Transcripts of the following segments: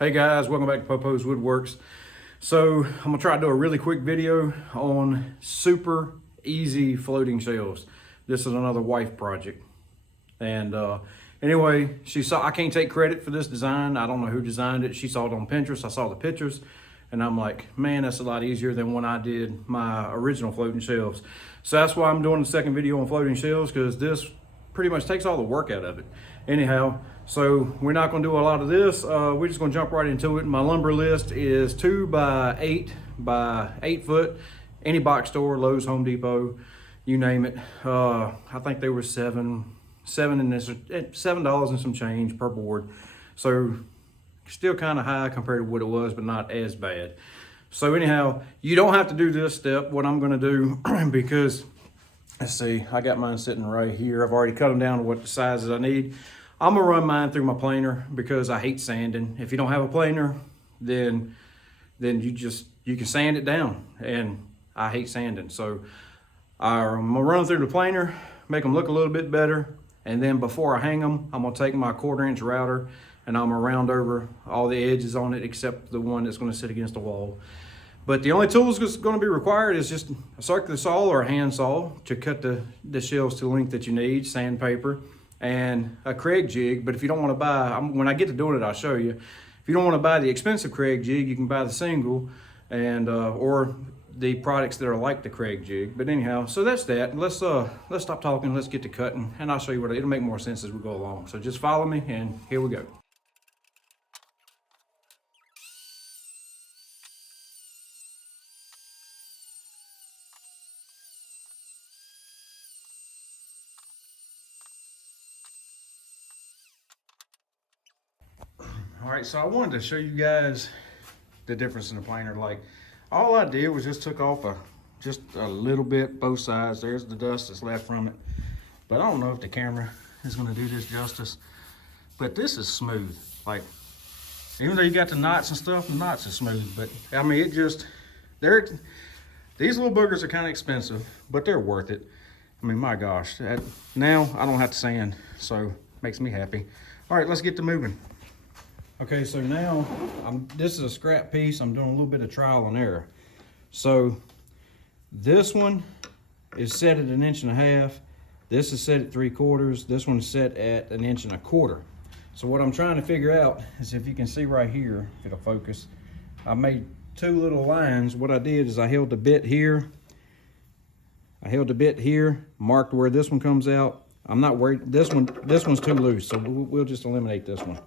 Hey guys, welcome back to Popo's Woodworks. So I'm gonna try to do a really quick video on super easy floating shelves. This is another wife project. And anyway, she saw, I can't take credit for this design. I don't know who designed it. She saw it on Pinterest. I saw the pictures and I'm like, man, that's a lot easier than when I did my original floating shelves. So that's why I'm doing the second video on floating shelves, because this pretty much takes all the work out of it. Anyhow, so we're not gonna do a lot of this. We're just gonna jump right into it. My lumber list is 2 by 8 by 8 foot. Any box store, Lowe's, Home Depot, you name it. I think they were $7 and some change per board. So still kind of high compared to what it was, but not as bad. So anyhow, you don't have to do this step. What I'm gonna do, because let's see, I got mine sitting right here. I've already cut them down to what the sizes I need. I'm gonna run mine through my planer because I hate sanding. If you don't have a planer, then you can sand it down, and I hate sanding. So I'm gonna run through the planer, make them look a little bit better, and then before I hang them, I'm gonna take my 1/4 inch router and I'm gonna round over all the edges on it except the one that's gonna sit against the wall. But the only tools that's gonna be required is just a circular saw or a hand saw to cut the shelves to the length that you need, sandpaper, and a Craig jig. But if you don't wanna buy, when I get to doing it, I'll show you. If you don't wanna buy the expensive Craig jig, you can buy the single, and or the products that are like the Craig jig. But anyhow, so that's that. Let's stop talking, let's get to cutting, and I'll show you it'll make more sense as we go along. So just follow me, and here we go. All right, so I wanted to show you guys the difference in the planer. Like, all I did was just took off just a little bit, both sides. There's the dust that's left from it. But I don't know if the camera is gonna do this justice, but this is smooth. Like, even though you got the knots and stuff, the knots are smooth, but I mean, these little boogers are kind of expensive, but they're worth it. I mean, my gosh, now I don't have to sand, so makes me happy. All right, let's get to moving. Okay, so now this is a scrap piece. I'm doing a little bit of trial and error. So this one is set at 1.5 inches. This is set at 3/4. This one is set at 1.25 inches. So what I'm trying to figure out is, if you can see right here, if it'll focus, I made 2 little lines. What I did is I held the bit here. Marked where this one comes out. I'm not worried. This one's too loose, so we'll just eliminate this one.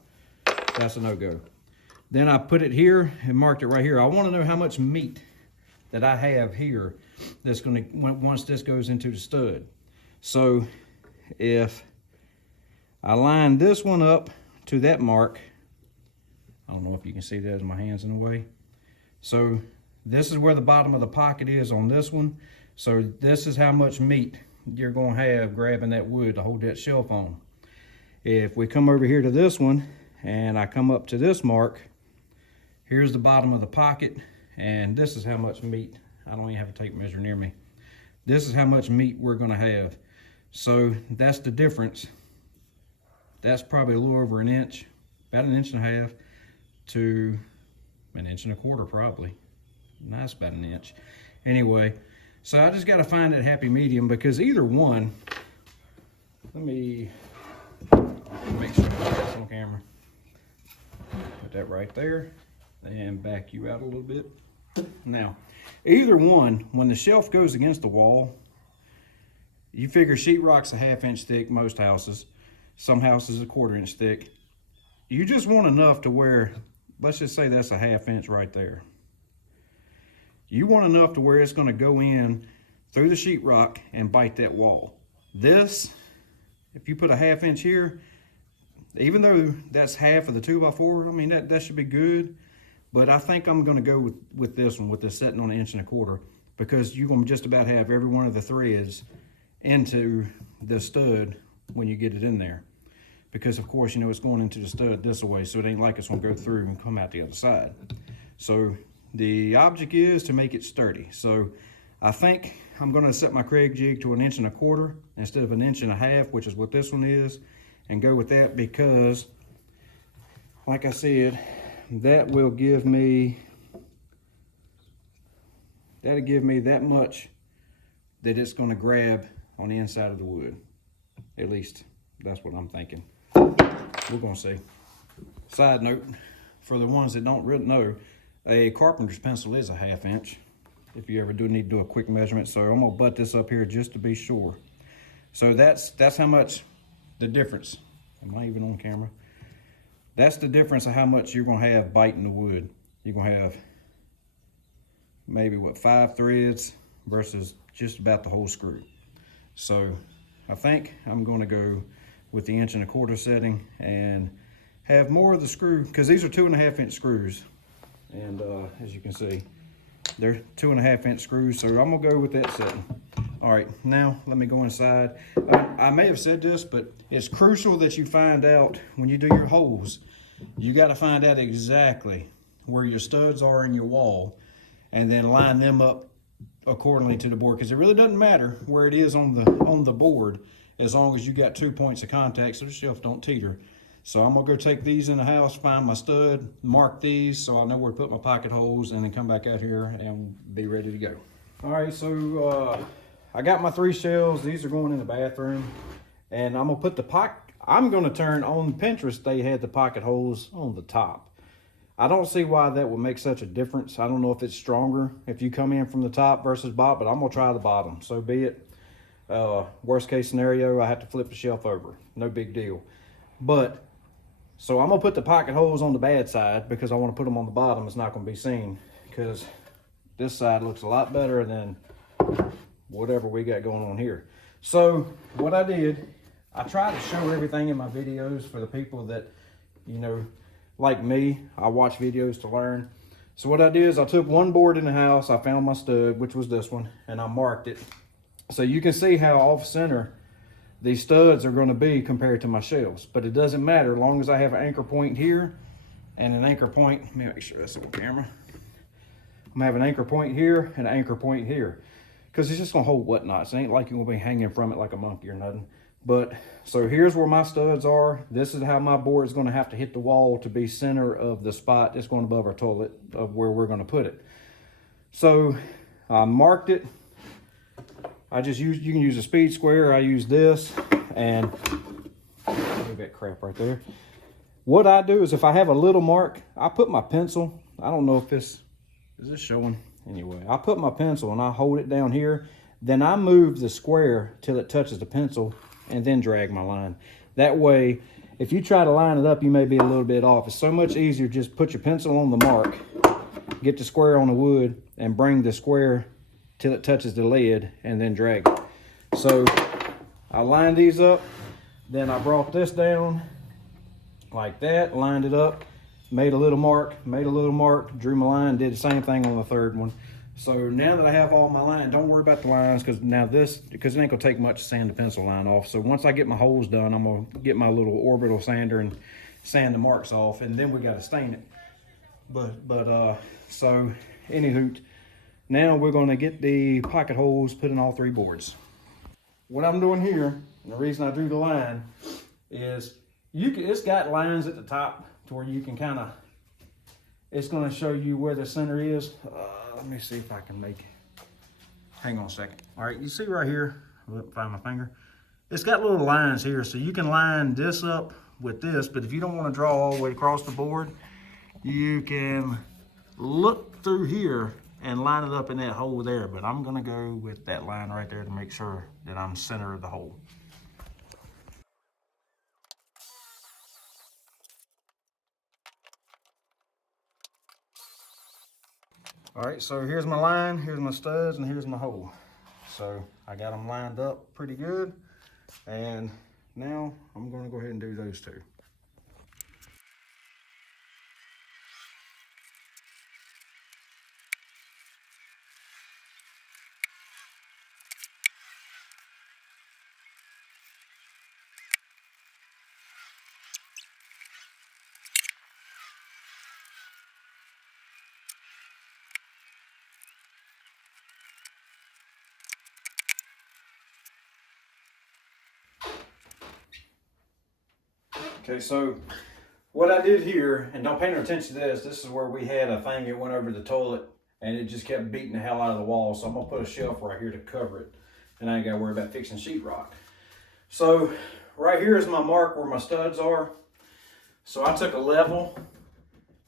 That's a no-go. Then I put it here and marked it right here. I want to know how much meat that I have here that's going to, once this goes into the stud. So if I line this one up to that mark, I don't know if you can see that as my hand's in the way. So this is where the bottom of the pocket is on this one. So this is how much meat you're going to have grabbing that wood to hold that shelf on. If we come over here to this one, and I come up to this mark, here's the bottom of the pocket, and this is how much meat. I don't even have a tape measure near me. This is how much meat we're gonna have. So that's the difference. That's probably a little over 1 inch, about 1.5 inches to 1.25 inches probably. Nice, about 1 inch. Anyway, so I just gotta find that happy medium, because either one, let me make sure I got this on camera. Put that right there and back you out a little bit. Now, either one, when the shelf goes against the wall, you figure sheetrock's a 1/2 inch thick, most houses. Some houses a 1/4 inch thick. You just want enough to where, let's just say that's a 1/2 inch right there. You want enough to where it's gonna go in through the sheetrock and bite that wall. This, if you put a 1/2 inch here, even though that's half of the 2x4, I mean, that should be good. But I think I'm gonna go with this one, with this setting on 1.25 inches, because you're gonna just about have every one of the threads into the stud when you get it in there. Because of course, you know, it's going into the stud this way, so it ain't like it's gonna go through and come out the other side. So the object is to make it sturdy. So I think I'm gonna set my Craig jig to 1.25 inches instead of 1.5 inches, which is what this one is, and go with that, because like I said, that will give me, that'll give me that much that it's going to grab on the inside of the wood. At least that's what I'm thinking. We're going to see. Side note, for the ones that don't really know, a carpenter's pencil is a 1/2 inch. If you ever do need to do a quick measurement. So I'm going to butt this up here just to be sure. So that's how much the difference. Am I even on camera? That's the difference of how much you're going to have biting the wood. You're going to have maybe, what, 5 threads versus just about the whole screw. So I think I'm going to go with the 1 1/4 setting and have more of the screw, because these are 2.5 inch screws. And as you can see, they're 2.5 inch screws. So I'm going to go with that setting. All right, now let me go inside. I may have said this, but it's crucial that you find out when you do your holes, you got to find out exactly where your studs are in your wall and then line them up accordingly to the board, because it really doesn't matter where it is on the board as long as you got 2 points of contact so the shelf don't teeter. So I'm gonna go take these in the house, find my stud, mark these so I know where to put my pocket holes, and then come back out here and be ready to go. All right, so I got my 3 shelves. These are going in the bathroom, and I'm gonna put the pocket. I'm gonna turn on Pinterest. They had the pocket holes on the top. I don't see why that would make such a difference. I don't know if it's stronger if you come in from the top versus bottom, but I'm gonna try the bottom. So be it. Worst case scenario, I have to flip the shelf over. No big deal. But so I'm gonna put the pocket holes on the bad side because I want to put them on the bottom. It's not gonna be seen because this side looks a lot better than whatever we got going on here. So what I did, I try to show everything in my videos for the people that, you know, like me, I watch videos to learn. So what I did is I took one board in the house, I found my stud, which was this one, and I marked it. So you can see how off center these studs are going to be compared to my shelves, but it doesn't matter as long as I have an anchor point here and an anchor point. Let me make sure that's on camera. I'm gonna have an anchor point here and an anchor point here, because it's just gonna hold whatnots. It ain't like you're gonna be hanging from it like a monkey or nothing. But so here's where my studs are. This is how my board is gonna have to hit the wall to be center of the spot that's going above our toilet of where we're gonna put it. So I marked it. I just use, you can use a speed square. I use this, and move that crap right there. What I do is if I have a little mark, I put my pencil. I don't know if this, is this showing? Anyway, I put my pencil and I hold it down here. Then I move the square till it touches the pencil and then drag my line. That way, if you try to line it up, you may be a little bit off. It's so much easier just put your pencil on the mark, get the square on the wood, and bring the square till it touches the lid and then drag it. So I lined these up, then I brought this down like that, lined it up, made a little mark, drew my line, did the same thing on the third one. So now that I have all my line, don't worry about the lines, because now because it ain't gonna take much to sand the pencil line off. So once I get my holes done, I'm gonna get my little orbital sander and sand the marks off, and then we gotta stain it. So anywho, now we're gonna get the pocket holes put in all 3 boards. What I'm doing here, and the reason I drew the line, is it's got lines at the top to where you can kind of, it's going to show you where the center is. Let me see if I can make, hang on a second. All right, you see right here, find my finger. It's got little lines here, so you can line this up with this, but if you don't want to draw all the way across the board, you can look through here and line it up in that hole there, but I'm going to go with that line right there to make sure that I'm center of the hole. All right, so here's my line, here's my studs, and here's my hole. So I got them lined up pretty good, and now I'm gonna go ahead and do those 2. Okay, so What I did here, and don't pay no attention to this, this is where we had a thing that went over the toilet and it just kept beating the hell out of the wall. So I'm gonna put a shelf right here to cover it, and I ain't gotta worry about fixing sheetrock. So right here is my mark where my studs are. So I took a level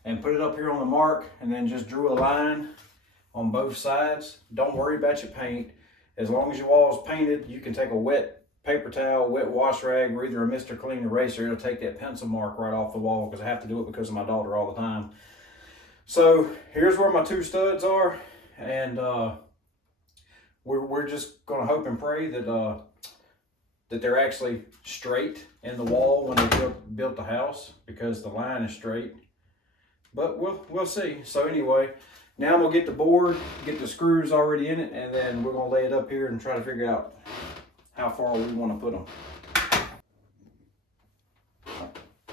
and put it up here on the mark and then just drew a line on both sides. Don't worry about your paint. As long as your wall is painted, you can take a wet paper towel, wet wash rag, or either a Mr. Clean eraser. It'll take that pencil mark right off the wall, because I have to do it because of my daughter all the time. So here's where my 2 studs are, and we're just gonna hope and pray that that they're actually straight in the wall when they built the house, because the line is straight. But we'll see. So anyway, now I'm gonna get the board, get the screws already in it, and then we're gonna lay it up here and try to figure out how far we want to put them.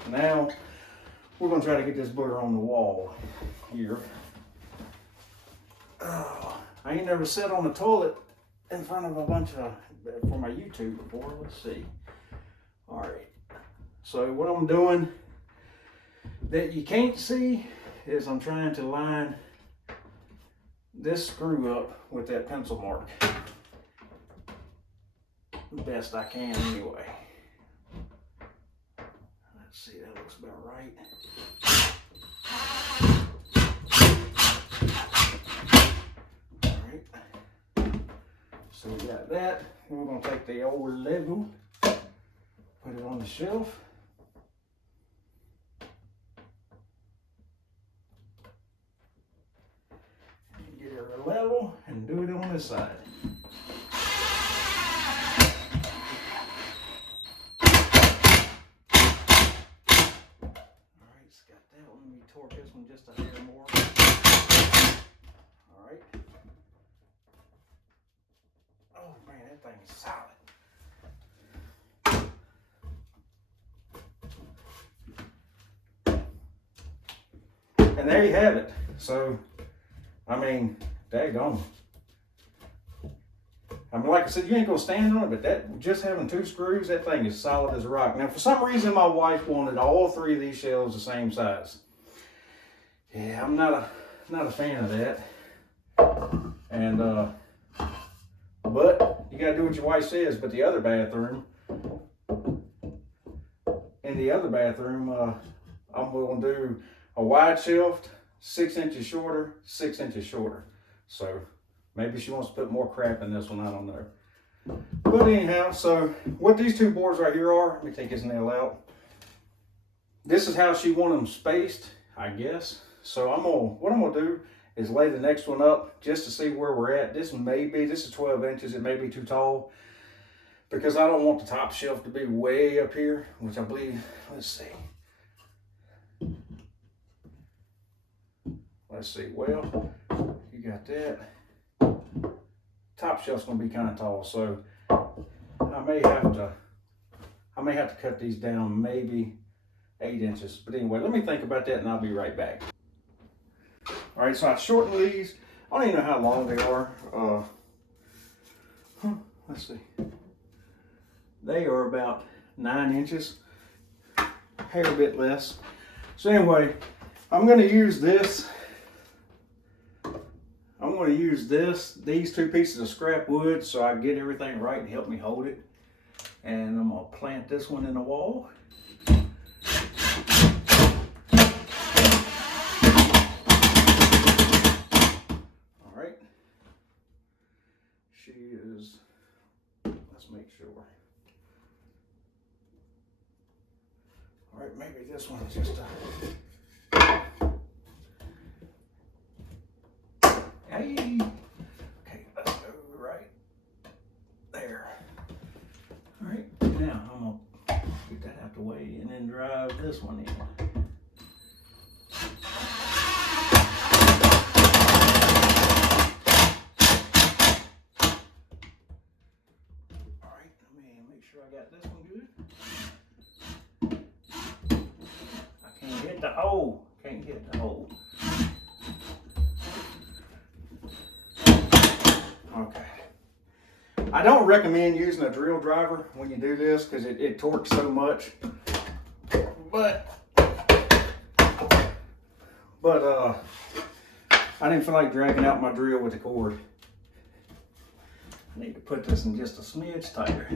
Now we're going to try to get this booger on the wall here. Oh, I ain't never sat on the toilet in front of a bunch of, for my YouTube before. Let's see. All right. So what I'm doing that you can't see is I'm trying to line this screw up with that pencil mark. The best I can anyway. Let's see, that looks about right. Alright. So we got that. We're going to take the old level, put it on the shelf. And get it level and do it on this side. Torque this one just a hair more. All right. Oh man, that thing is solid. And there you have it. So, I mean, daggone. I mean, like I said, you ain't gonna stand on it, but that, just having 2 screws, that thing is solid as a rock. Now, for some reason, my wife wanted all 3 of these shelves the same size. Yeah, I'm not a fan of that. And but you gotta do what your wife says. But the other bathroom, in the other bathroom, I'm gonna do a wide shelf, 6 inches shorter, 6 inches shorter. So maybe she wants to put more crap in this one, I don't know. But anyhow, so what these 2 boards right here are, let me take this nail out. This is how she wanted them spaced, I guess. So what I'm gonna do is lay the next one up just to see where we're at. This is 12 inches. It may be too tall because I don't want the top shelf to be way up here, which I believe, let's see. Well, you got that. Top shelf's gonna be kind of tall, so I may have to cut these down maybe 8 inches. But anyway, let me think about that and I'll be right back. All right, so I shortened these. I don't even know how long they are. Let's see. They are about 9 inches, hair a bit less. So anyway, I'm going to use this. I'm going to use these 2 pieces of scrap wood so I can get everything right and help me hold it. And I'm going to plant this one in the wall. She is, let's make sure. All right, maybe this one is just hey. Okay, let's go right there. All right, now I'm gonna get that out the way and then drive this one in. I got this one good. I can't hit the hole. Can't hit the hole. Okay. I don't recommend using a drill driver when you do this because it torques so much. But but I didn't feel like dragging out my drill with the cord. I need to put this in just a smidge tighter.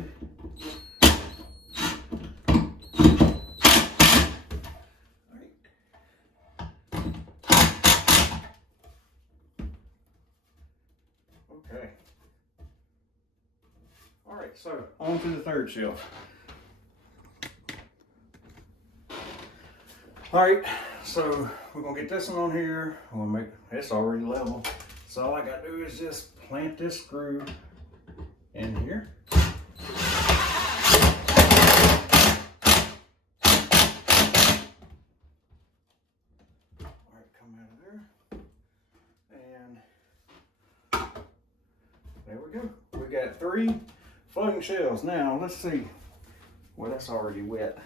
Okay. All right, so on to the third shelf. All right, so we're gonna get this one on here. I'm gonna make it's already level. So all I gotta do is just plant this screw in here. All right, come out of there. And there we go. We got 3 floating shells. Now let's see. Well, that's already wet.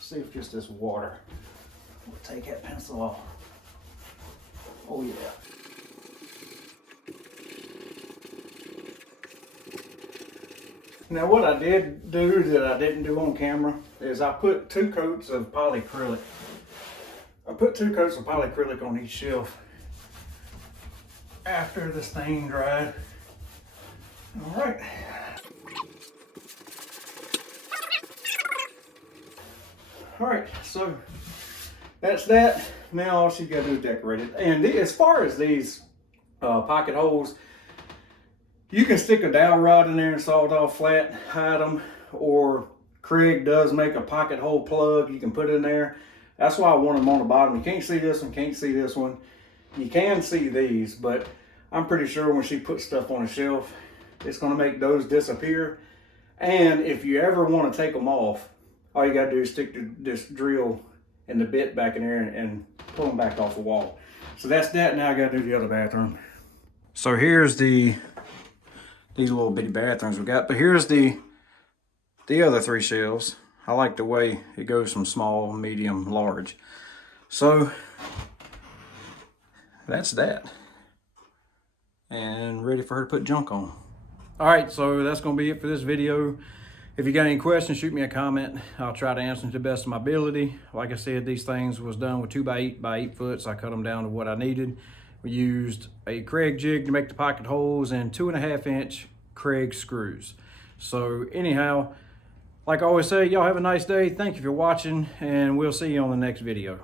See if just this water will take that pencil off. Oh yeah. Now what I did do that I didn't do on camera is I put 2 coats of polyacrylic. I put 2 coats of polyacrylic on each shelf after the stain dried. All right. All right, so that's that. Now all you gotta do is decorate it. And as far as these pocket holes, you can stick a dowel rod in there and saw it off flat, hide them, or Craig does make a pocket hole plug you can put in there. That's why I want them on the bottom. You can't see this one, can't see this one. You can see these, but I'm pretty sure when she puts stuff on a shelf, it's gonna make those disappear. And if you ever wanna take them off, all you gotta do is stick this drill and the bit back in there and pull them back off the wall. So that's that. Now I gotta do the other bathroom. So here's these little bitty bathrooms we got, but here's the other 3 shelves. I like the way it goes from small, medium, large. So that's that. And ready for her to put junk on. All right, so that's gonna be it for this video. If you got any questions, shoot me a comment. I'll try to answer them to the best of my ability. Like I said, these things was done with 2x8 by 8 foot, so I cut them down to what I needed. We used a Craig jig to make the pocket holes and 2.5-inch Craig screws. So anyhow, like I always say, y'all have a nice day. Thank you for watching, and we'll see you on the next video.